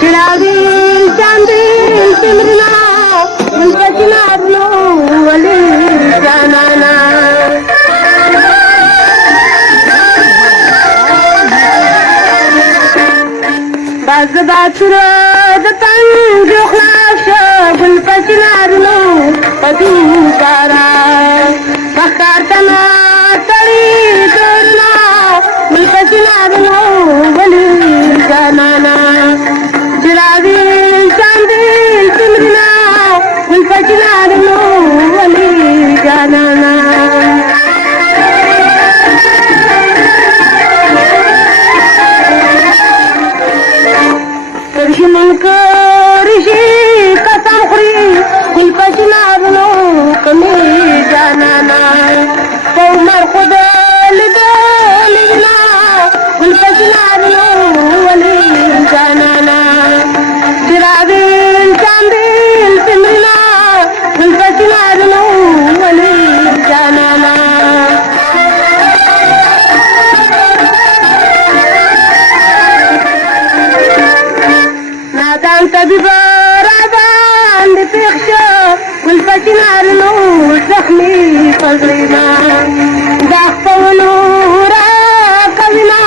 चिरागिल चांदिल सिमरना मुलकाची नारलो वली जानाना बाज बाचुर दतन जोखलाश मुलकाची नारलो पदू बारा बखारतना तळी जोरना मुलकाची नारलो वली जानाना चिरागिल चांदिल सिमरना मुलकाची नारलो वली जानाना करशी मुलकरीशी कसाखरी मुलकाची नारलो कमी जानाना पौमर खुदल दलिना मुलकाची नारलो वली जानाना चिरागिल चांदिल सिमरना मुलकाची नारलो वली जानाना नादान तबिबरादान पेक्ष मुलकाची नारलो जखमी पगडीना दाखवलो रा कविना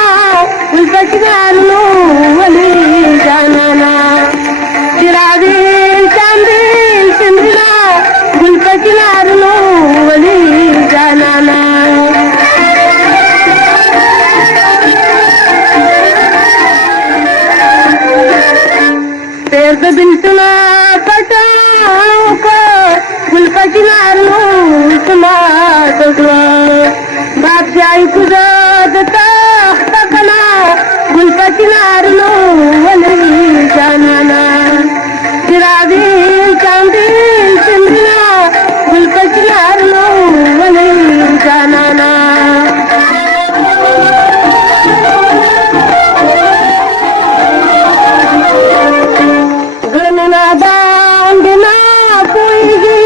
मुलकाची नारलो वली जानाना चिरागिल चांदिल सिमरना मुलकाची नारलो वली जानाना तेर्द बिलतुना पटाओ को मुलकाची नारलो तुला सगळा बादशाही कुजत तख्त कना मुलकाची नारलो वली जानाना चिरागिल चांदिल सिमरना मुलकाची नारलो वली जानाना दांडना पोईगी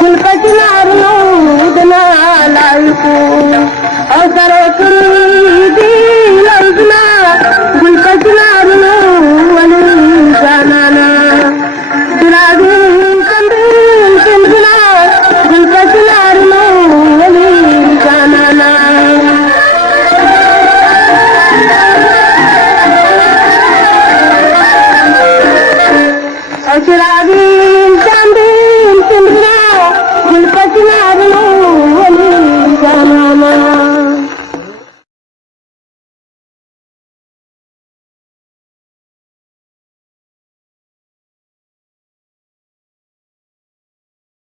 मुलकाची नारलो उदना लायको अवसरो तुरी दिलजना मुलकाची नारलो वली जानाना चिरागिल चांदिल सिमरना मुलकाची नारलो वली जानाना चिराग